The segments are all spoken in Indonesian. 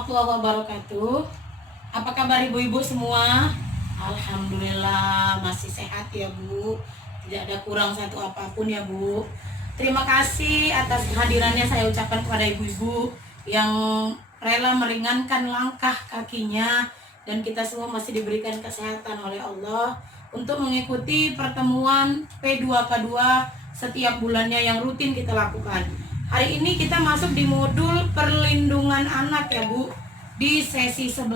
warahmatullahi wabarakatuh. Apa kabar ibu-ibu semua? Alhamdulillah masih sehat ya Bu. Tidak ada kurang satu apapun ya Bu. Terima kasih atas kehadirannya saya ucapkan kepada ibu-ibu yang rela meringankan langkah kakinya, dan kita semua masih diberikan kesehatan oleh Allah untuk mengikuti pertemuan P2K2 setiap bulannya yang rutin kita lakukan. Hari ini kita masuk di modul perlindungan anak ya Bu, di sesi 11,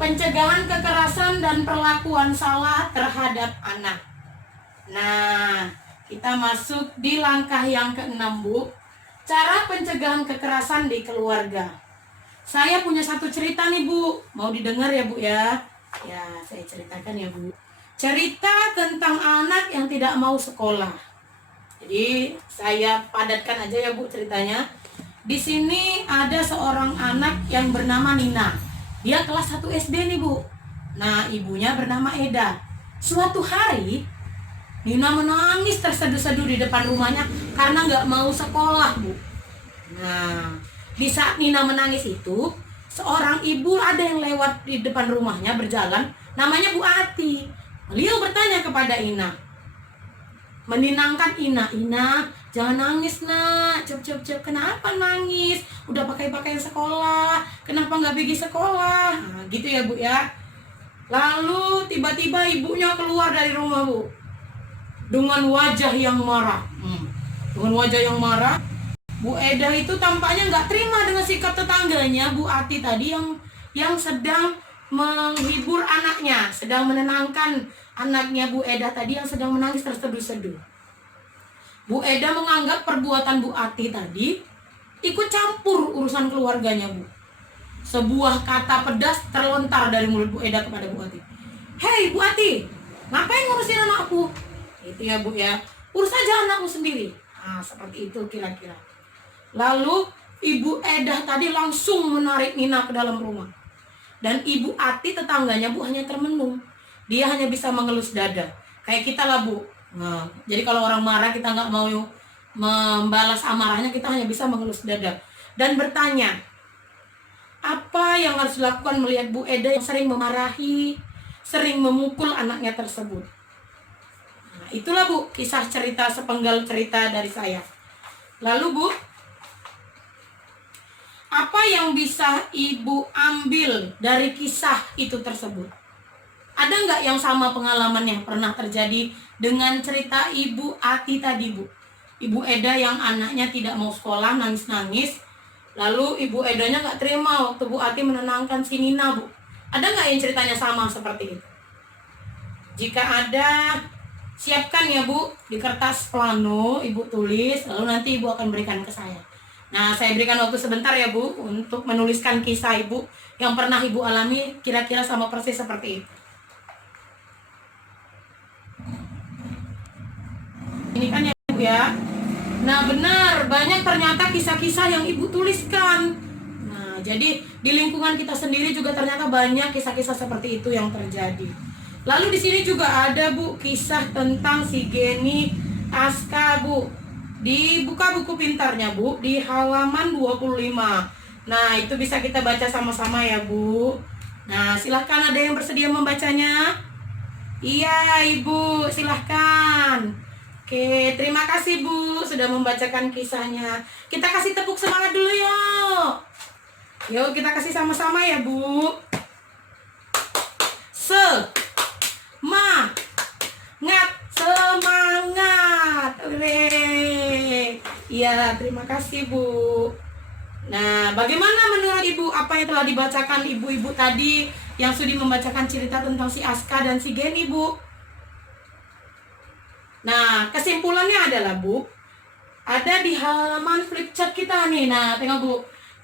pencegahan kekerasan dan perlakuan salah terhadap anak. Nah, kita masuk di langkah yang ke-6 Bu, cara pencegahan kekerasan di keluarga. Saya punya satu cerita nih Bu, mau didengar ya Bu ya? Ya, saya ceritakan ya Bu. Cerita tentang anak yang tidak mau sekolah. Jadi saya padatkan aja ya Bu ceritanya. Di sini ada seorang anak yang bernama Nina. Dia kelas 1 SD nih Bu. Nah, ibunya bernama Eda. Suatu hari Nina menangis terseduh-seduh di depan rumahnya karena nggak mau sekolah Bu. Nah, di saat Nina menangis itu, seorang ibu ada yang lewat di depan rumahnya berjalan, namanya Bu Ati. Beliau bertanya kepada Ina, menenangkan Ina, jangan nangis nak, cep, kenapa nangis? Udah pakai pakaian sekolah, kenapa nggak pergi sekolah? Nah, gitu ya Bu ya. Lalu tiba-tiba ibunya keluar dari rumah Bu, dengan wajah yang marah. Dengan wajah yang marah, Bu Eda itu tampaknya nggak terima dengan sikap tetangganya, Bu Ati tadi yang sedang menghibur anaknya, sedang menenangkan anaknya Bu Eda tadi yang sedang menangis terseduh-seduh. Bu Eda menganggap perbuatan Bu Ati tadi ikut campur urusan keluarganya Bu. Sebuah kata pedas terlontar dari mulut Bu Eda kepada Bu Ati. Hei Bu Ati, ngapain ngurusin anakku? Itu ya Bu ya, urus aja anakmu sendiri. Nah, seperti itu kira-kira. Lalu Ibu Eda tadi langsung menarik Nina ke dalam rumah. Dan Ibu Ati tetangganya Bu hanya termenung. Dia hanya bisa mengelus dada. Kayak kita lah Bu. Nah, jadi kalau orang marah kita nggak mau membalas amarahnya, kita hanya bisa mengelus dada. Dan bertanya, apa yang harus dilakukan melihat Bu Eda yang sering memarahi, sering memukul anaknya tersebut. Nah, itulah Bu kisah cerita, sepenggal cerita dari saya. Lalu Bu, apa yang bisa Ibu ambil dari kisah itu tersebut? Ada nggak yang sama pengalaman yang pernah terjadi dengan cerita Ibu Ati tadi Bu? Ibu Eda yang anaknya tidak mau sekolah, nangis-nangis. Lalu Ibu Edanya nggak terima waktu Bu Ati menenangkan si Nina Bu. Ada nggak yang ceritanya sama seperti itu? Jika ada, siapkan ya Bu di kertas plano, Ibu tulis, lalu nanti Ibu akan berikan ke saya. Nah, saya berikan waktu sebentar ya Bu untuk menuliskan kisah Ibu yang pernah Ibu alami kira-kira sama persis seperti itu. Ini kan ya Bu ya. Nah benar, banyak ternyata kisah-kisah yang Ibu tuliskan. Nah, jadi di lingkungan kita sendiri juga ternyata banyak kisah-kisah seperti itu yang terjadi. Lalu di sini juga ada Bu kisah tentang si Geni Aska Bu. Dibuka buku pintarnya Bu di halaman 25. Nah, itu bisa kita baca sama-sama ya Bu. Nah, silahkan, ada yang bersedia membacanya? Iya Ibu, silahkan. Oke, terima kasih Bu sudah membacakan kisahnya. Kita kasih tepuk semangat dulu yuk. Yuk kita kasih sama-sama ya Bu. Semangat. Iya, terima kasih Bu. Nah, bagaimana menurut Ibu apa yang telah dibacakan ibu-ibu tadi yang sudah membacakan cerita tentang si Aska dan si Geni Bu? Nah, kesimpulannya adalah Bu, ada di halaman flip chart kita nih. Nah, tengok Bu,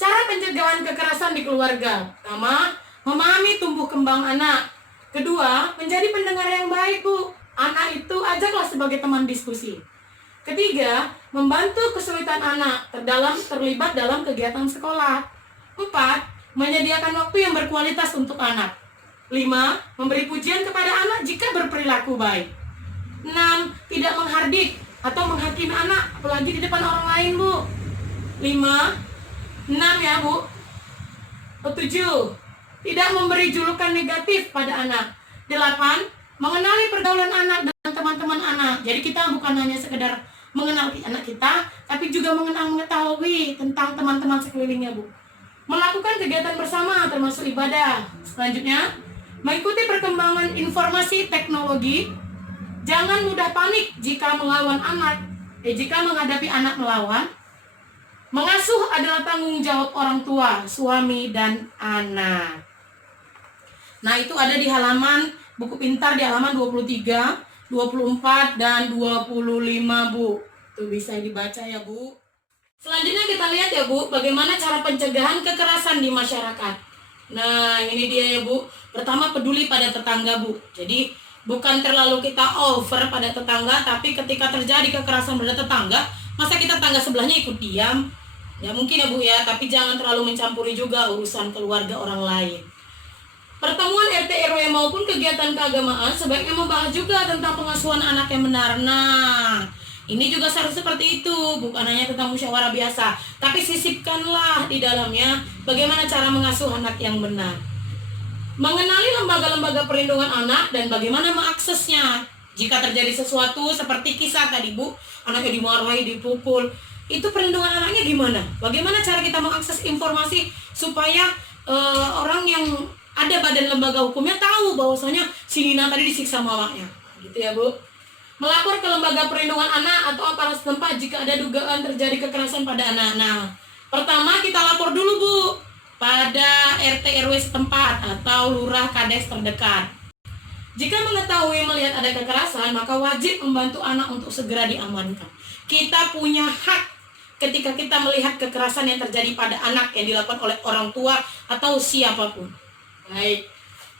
cara pencegahan kekerasan di keluarga. Pertama, memahami tumbuh kembang anak. Kedua, menjadi pendengar yang baik Bu. Anak itu ajaklah sebagai teman diskusi. Ketiga, membantu kesulitan anak terlibat dalam kegiatan sekolah. 4, menyediakan waktu yang berkualitas untuk anak. 5, memberi pujian kepada anak jika berperilaku baik. 6, tidak menghardik atau menghakimi anak, apalagi di depan orang lain Bu. 5, 6 ya Bu. 7. Tidak memberi julukan negatif pada anak. 8. Mengenali pergaulan anak dan teman-teman anak. Jadi kita bukan hanya sekedar mengenal anak kita, tapi juga mengetahui tentang teman-teman sekelilingnya, Bu. Melakukan kegiatan bersama termasuk ibadah. Selanjutnya, mengikuti perkembangan informasi teknologi. Jangan mudah panik jika melawan anak. Jika menghadapi anak melawan. Mengasuh adalah tanggung jawab orang tua, suami, dan anak. Nah, itu ada di halaman buku pintar di halaman 23, 24, dan 25, Bu. Tuh bisa dibaca ya, Bu. Selanjutnya kita lihat ya, Bu, bagaimana cara pencegahan kekerasan di masyarakat. Nah, ini dia ya, Bu. Pertama, peduli pada tetangga, Bu. Jadi, bukan terlalu kita over pada tetangga, tapi ketika terjadi kekerasan pada tetangga, masa kita tetangga sebelahnya ikut diam? Ya mungkin ya, Bu ya, tapi jangan terlalu mencampuri juga urusan keluarga orang lain. Pertemuan RT RW maupun kegiatan keagamaan sebaiknya membahas juga tentang pengasuhan anak yang benar. Nah, ini juga seharusnya seperti itu, bukan hanya tentang musyawarah biasa, tapi sisipkanlah di dalamnya bagaimana cara mengasuh anak yang benar. Mengenali lembaga-lembaga perlindungan anak dan bagaimana mengaksesnya. Jika terjadi sesuatu seperti kisah tadi, Bu, anaknya dimarahi, dipukul, itu perlindungan anaknya gimana? Bagaimana cara kita mengakses informasi supaya orang yang ada badan lembaga hukumnya tahu bahwasanya si Nina tadi disiksa mamanya, gitu ya, Bu. Melapor ke lembaga perlindungan anak atau aparat setempat jika ada dugaan terjadi kekerasan pada anak. Nah, pertama kita lapor dulu, Bu, pada RT RW setempat atau lurah kades terdekat. Jika mengetahui melihat ada kekerasan, maka wajib membantu anak untuk segera diamankan. Kita punya hak ketika kita melihat kekerasan yang terjadi pada anak yang dilakukan oleh orang tua atau siapapun. Baik,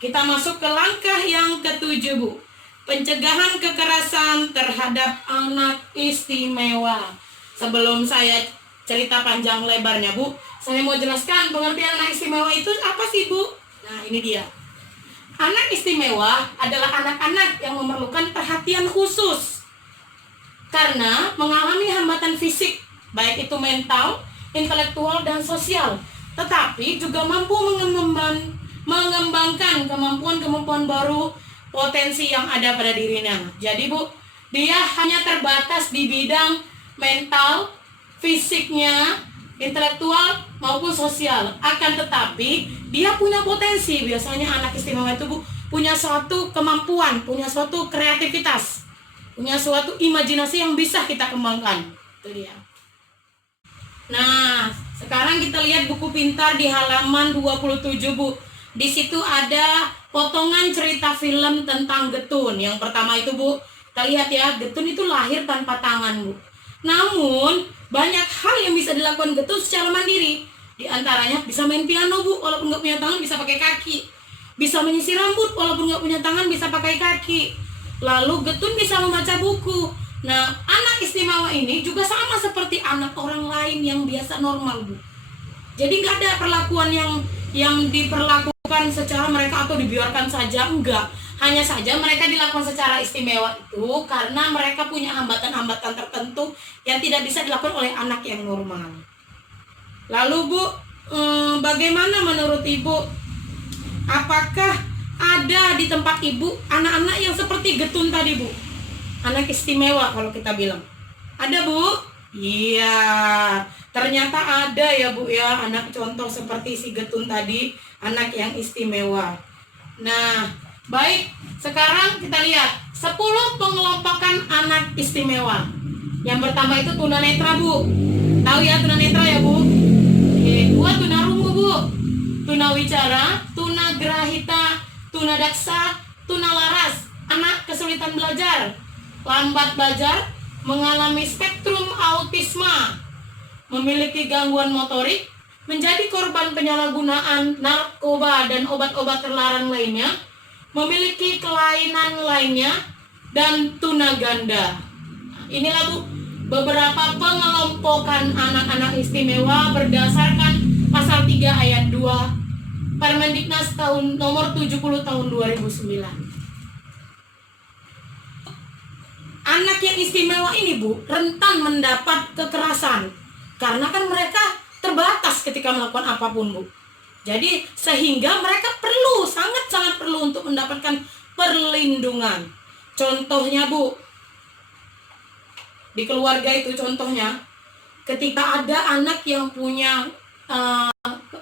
kita masuk ke langkah yang ke-7, Bu. Pencegahan kekerasan terhadap anak istimewa. Sebelum saya cerita panjang lebarnya, Bu, saya mau jelaskan pengertian anak istimewa itu apa sih, Bu? Nah, ini dia. Anak istimewa adalah anak-anak yang memerlukan perhatian khusus karena mengalami hambatan fisik, baik itu mental, intelektual, dan sosial, tetapi juga mampu mengembangkan kemampuan-kemampuan baru, potensi yang ada pada dirinya. Jadi, Bu, dia hanya terbatas di bidang mental, fisiknya, intelektual maupun sosial. Akan tetapi dia punya potensi. Biasanya anak istimewa itu, Bu, punya suatu kemampuan, punya suatu kreativitas, punya suatu imajinasi yang bisa kita kembangkan. Itu dia. Nah, sekarang kita lihat buku pintar di halaman 27, Bu. Di situ ada potongan cerita film tentang Getun. Yang pertama itu, Bu, kita lihat ya, Getun itu lahir tanpa tangan, Bu. Namun banyak hal yang bisa dilakukan Getun secara mandiri. Di antaranya bisa main piano, Bu, walaupun nggak punya tangan bisa pakai kaki. Bisa menyisir rambut, walaupun nggak punya tangan bisa pakai kaki. Lalu Getun bisa membaca buku. Nah, anak istimewa ini juga sama seperti anak orang lain yang biasa normal, Bu. Jadi nggak ada perlakuan yang diperlakukan secara mereka atau dibiarkan saja, enggak. Hanya saja mereka dilakukan secara istimewa itu karena mereka punya hambatan-hambatan tertentu yang tidak bisa dilakukan oleh anak yang normal. Lalu, Bu, bagaimana menurut Ibu? Apakah ada di tempat Ibu anak-anak yang seperti Getun tadi, Bu? Anak istimewa kalau kita bilang. Ada, Bu? Iya, ternyata ada ya, Bu ya, anak contoh seperti si Getun tadi, anak yang istimewa. Nah, baik, sekarang kita lihat 10 pengelompokan anak istimewa. Yang pertama itu tunanetra, Bu. Tahu ya tunanetra ya, Bu? Oke, 2 tunarungu, Bu. Tunawicara, tunagrahita, tunadaksa, tunalaras. Anak kesulitan belajar, lambat belajar, mengalami spektrum autisma, memiliki gangguan motorik, menjadi korban penyalahgunaan narkoba dan obat-obat terlarang lainnya, memiliki kelainan lainnya, dan tunaganda. Inilah, Bu, beberapa pengelompokan anak-anak istimewa berdasarkan pasal 3 ayat 2 Permendiknas nomor 70 tahun 2009. Anak yang istimewa ini, Bu, rentan mendapat kekerasan karena kan mereka terbatas ketika melakukan apapun, Bu. Jadi sehingga mereka perlu, sangat-sangat perlu untuk mendapatkan perlindungan. Contohnya Bu, di keluarga itu contohnya, ketika ada anak yang punya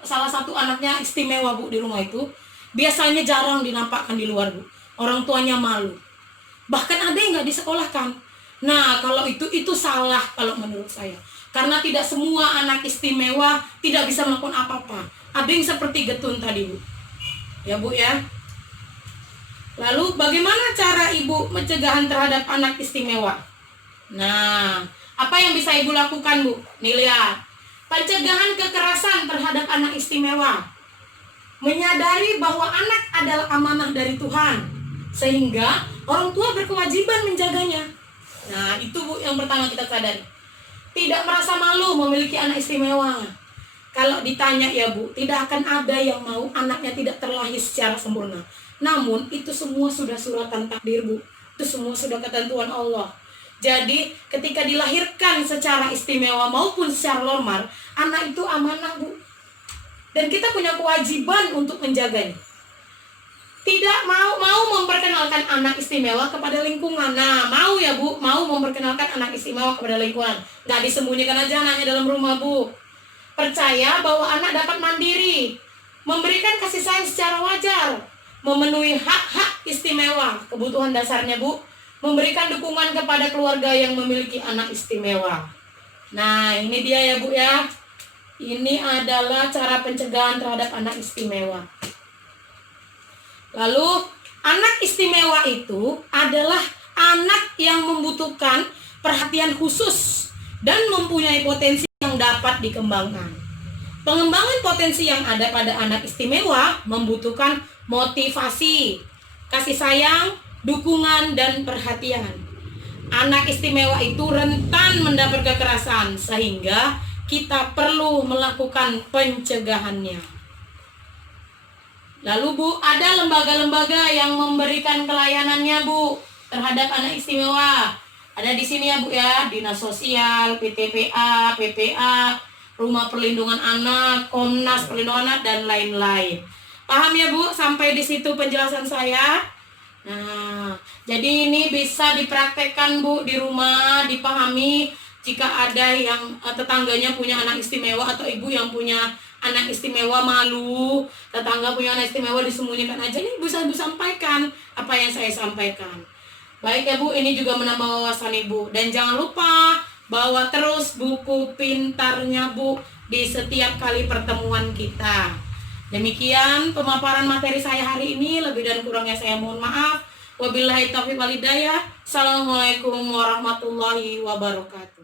salah satu anaknya istimewa Bu di rumah itu, biasanya jarang dinampakkan di luar Bu. Orang tuanya malu. Bahkan ada yang nggak disekolahkan. Nah, kalau itu salah kalau menurut saya. Karena tidak semua anak istimewa tidak bisa melakukan apa-apa. Ada yang seperti Getun tadi Bu. Ya Bu ya. Lalu bagaimana cara Ibu pencegahan terhadap anak istimewa? Nah, apa yang bisa Ibu lakukan Bu? Nih lihat. Pencegahan kekerasan terhadap anak istimewa. Menyadari bahwa anak adalah amanah dari Tuhan. Sehingga orang tua berkewajiban menjaganya. Nah, itu Bu yang pertama kita sadari. Tidak merasa malu memiliki anak istimewa. Kalau ditanya ya Bu, tidak akan ada yang mau anaknya tidak terlahir secara sempurna. Namun itu semua sudah suratan takdir Bu. Itu semua sudah ketentuan Allah. Jadi ketika dilahirkan secara istimewa maupun secara normal, anak itu amanah Bu. Dan kita punya kewajiban untuk menjaganya. Tidak mau memperkenalkan anak istimewa kepada lingkungan. Nah, mau ya Bu, mau memperkenalkan anak istimewa kepada lingkungan. Nggak disembunyikan aja anaknya dalam rumah Bu. Percaya bahwa anak dapat mandiri, memberikan kasih sayang secara wajar, memenuhi hak-hak istimewa, kebutuhan dasarnya Bu, memberikan dukungan kepada keluarga yang memiliki anak istimewa. Nah, ini dia ya Bu ya. Ini adalah cara pencegahan terhadap anak istimewa. Lalu, anak istimewa itu adalah anak yang membutuhkan perhatian khusus dan mempunyai potensi yang dapat dikembangkan. Pengembangan potensi yang ada pada anak istimewa membutuhkan motivasi, kasih sayang, dukungan, dan perhatian. Anak istimewa itu rentan mendapat kekerasan, sehingga kita perlu melakukan pencegahannya. Lalu Bu, ada lembaga-lembaga yang memberikan pelayanannya Bu terhadap anak istimewa. Ada di sini ya Bu ya, Dinas Sosial, PTPA, PPA, Rumah Perlindungan Anak, Komnas Perlindungan Anak, dan lain-lain. Paham ya Bu sampai di situ penjelasan saya? Nah, jadi ini bisa dipraktekkan Bu di rumah, dipahami jika ada yang tetangganya punya anak istimewa atau ibu yang punya anak istimewa malu, tetangga punya anak istimewa disembunyikan aja, ini bisa Ibu sampaikan apa yang saya sampaikan. Baik ya Bu, ini juga menambah wawasan Ibu. Dan jangan lupa bawa terus buku pintarnya Bu di setiap kali pertemuan kita. Demikian pemaparan materi saya hari ini, lebih dan kurangnya saya mohon maaf. Wabillahi taufiq wal hidayah. Assalamualaikum warahmatullahi wabarakatuh.